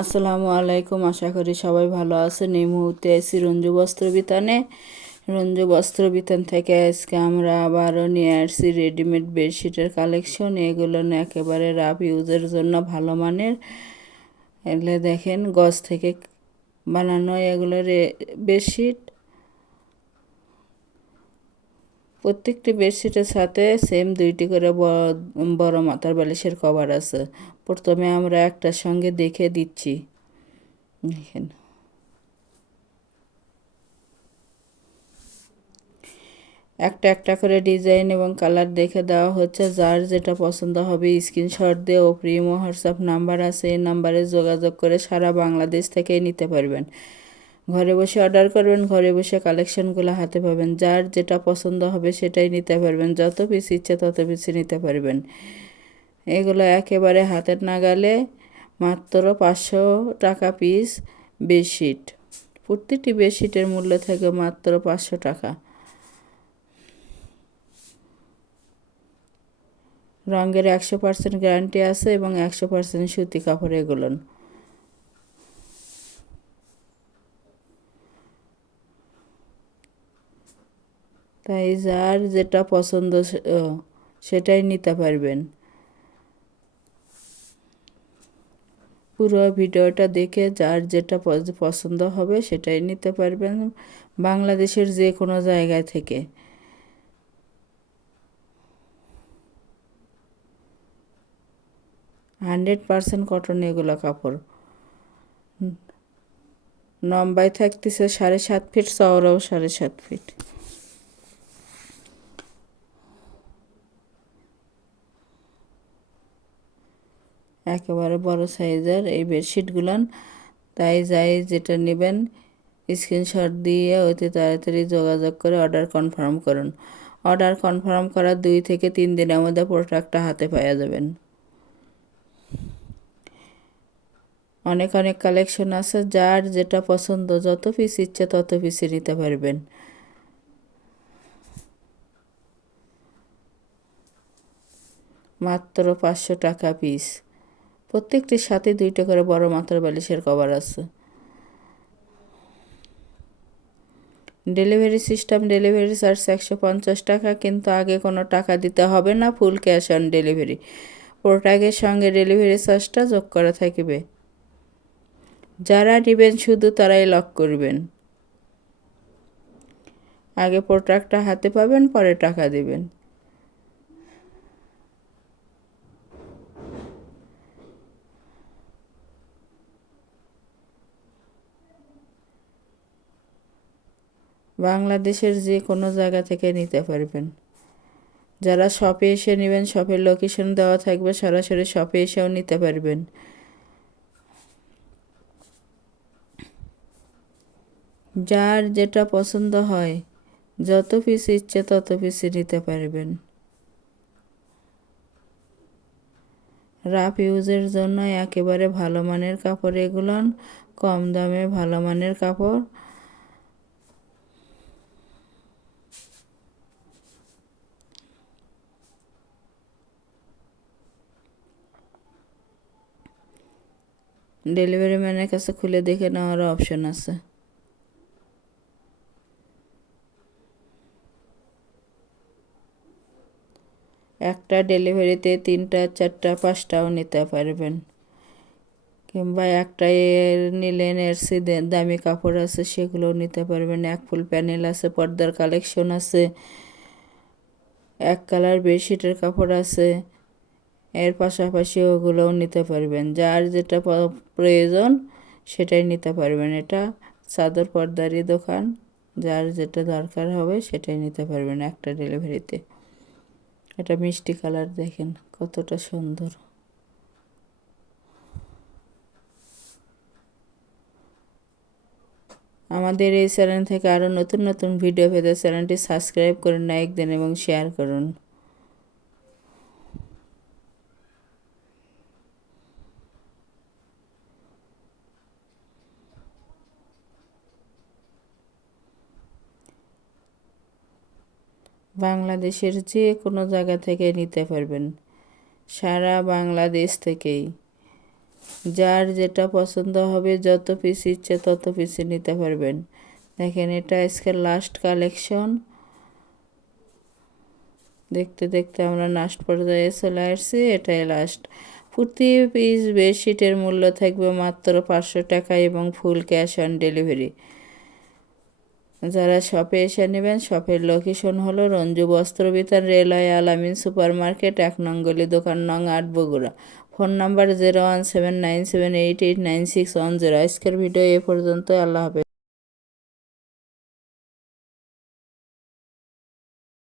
আসসালামু আলাইকুম। আশা করি সবাই ভালো আছেন। এই মুহূর্তে আছি রঞ্জু বস্ত্র বিতানে। রঞ্জু বস্ত্র বিতান থেকে আজকে আমরা আবারও নিয়ে আসছি রেডিমেড বেডশিটের কালেকশন। এগুলো একেবারে রাফ ইউজের জন্য ভালো মানের। এগুলো দেখেন গছ থেকে বানানো এগুলো বেডশিট। প্রত্যেকটি বেডশিটের সাথে সেম দুইটি করে বড় মাথার বালিশের কভার আছে। প্রথমে আমরা একটার সঙ্গে দেখে দিচ্ছি। একটা একটা করে ডিজাইন এবং কালার দেখে দেওয়া হচ্ছে। যার যেটা পছন্দ হবে স্ক্রিনশট দিয়ে ও প্রিম হোয়াটসঅ্যাপ নাম্বার আছে। এই নাম্বারে যোগাযোগ করে সারা বাংলাদেশ থেকেই নিতে পারবেন। ঘরে বসে অর্ডার করবেন, ঘরে বসে কালেকশনগুলো হাতে পাবেন। যার যেটা পছন্দ হবে সেটাই নিতে পারবেন। যত পিস ইচ্ছে তত পিস নিতে পারবেন। এগুলো একেবারে হাতের নাগালে মাত্র পাঁচশো টাকা পিস বেডশিট প্রতিটি বেডশিটের মূল্য থাকে মাত্র পাঁচশো টাকা। রঙের একশো পার্সেন্ট গ্যারান্টি আছে এবং একশো পার্সেন্ট সুতি কাপড় এগুলো। তাই যার যেটা পছন্দ সেটাই নিতে পারবেন। পুরো ভিডিওটা দেখে যার যেটা পছন্দ হবে সেটাই নিতে পারবেন বাংলাদেশের যে কোনো জায়গায় থেকে। হান্ড্রেড পারসেন্ট কটন এগুলো কাপড়। লম্বায় থাকতেছে সাড়ে সাত ফিট, চওড়াও সাড়ে সাত ফিট। একেবারে বড় সাইজের এই বেডশিটগুলান তাই যাই যেটা নেবেন, স্ক্রিনশট দিয়ে অতি তাড়াতাড়ি যোগাযোগ করে অর্ডার কনফার্ম করুন। অর্ডার কনফার্ম করার দুই থেকে তিন দিনের মধ্যে প্রোডাক্টটা হাতে পাওয়া যাবেন। অনেক অনেক কালেকশন আছে, যার যেটা পছন্দ, যত পিস ইচ্ছে তত পিসে নিতে পারবেন। মাত্র পাঁচশো টাকা পিস। প্রত্যেকটির সাথে দুইটা করে বড় মাথার বালিশের কভার আছে। ডেলিভারি সিস্টেম ডেলিভারি চার্জ একশো পঞ্চাশ টাকা, কিন্তু আগে কোনো টাকা দিতে হবে না, ফুল ক্যাশ অন ডেলিভারি। প্রোডাক্টের সঙ্গে ডেলিভারি চার্জটা যোগ করা থাকবে। যারা নেবেন শুধু তারাই লক করবেন। আগে প্রোডাক্টটা হাতে পাবেন, পরে টাকা দেবেন। বাংলাদেশের যে কোনো জায়গা থেকে নিতে পারবেন। যারা শপে এসে নেবেন, শপের লোকেশন দেওয়া থাকবে, সরাসরি শপে এসেও নিতে পারবেন। যার যেটা পছন্দ হয়, যত পিস ইচ্ছে তত পিসই নিতে পারবেন। রাফ ইউজের জন্য একেবারে ভালো মানের কাপড় এগুলো কম দামে ভালো মানের কাপড় ডেলিভারি ম্যানের কাছে খুলে দেখে নেওয়ার অপশন আছে। একটা ডেলিভারিতে তিনটা, চারটা, পাঁচটাও নিতে পারবেন। কিংবা একটা এর নিলেন এর সিদে দামি কাপড় আছে, সেগুলোও নিতে পারবেন। এক ফুল প্যানেল আছে, পর্দার কালেকশন আছে, এক কালার বেডশিটের কাপড় আছে এর পাশাপাশি ওগুলোও নিতে পারবেন। যার যেটা প্রয়োজন সেটাই নিতে পারবেন। এটা চাদর পর্দারই দোকান। যার যেটা দরকার হবে সেটাই নিতে পারবেন একটা ডেলিভারিতে। এটা মিষ্টি কালার দেখেন, কতটা সুন্দর। আমাদের এই চ্যানেল থেকে আরও নতুন নতুন ভিডিও পেতে চ্যানেলটি সাবস্ক্রাইব করুন, লাইক দেন এবং শেয়ার করুন। বাংলাদেশের যে কোনো জায়গা থেকে নিতে পারবেন। সারা বাংলাদেশ থেকেই। যার যেটা পছন্দ হবে, যত পিস ইচ্ছে তত পিসে নিতে পারবেন। দেখেন, এটা আজকে লাস্ট কালেকশন দেখতে দেখতে আমরা লাস্ট পর্যায়ে চলে আসছি, এটাই লাস্ট প্রতি পিস বেডশিটের মূল্য থাকবে মাত্র পাঁচশো টাকা এবং ফুল ক্যাশ অন ডেলিভারি যারা শপে এসে নেবেন, শপের লোকেশন হলো Ranju Bastra Bitan railway Alamin super market এক নঙ্গলি দোকান নং আট Bogura. Phone number zero one seven nine seven eight eight nine six one zero আজকের ভিডিও এ পর্যন্ত আল্লাহ হাফেজ।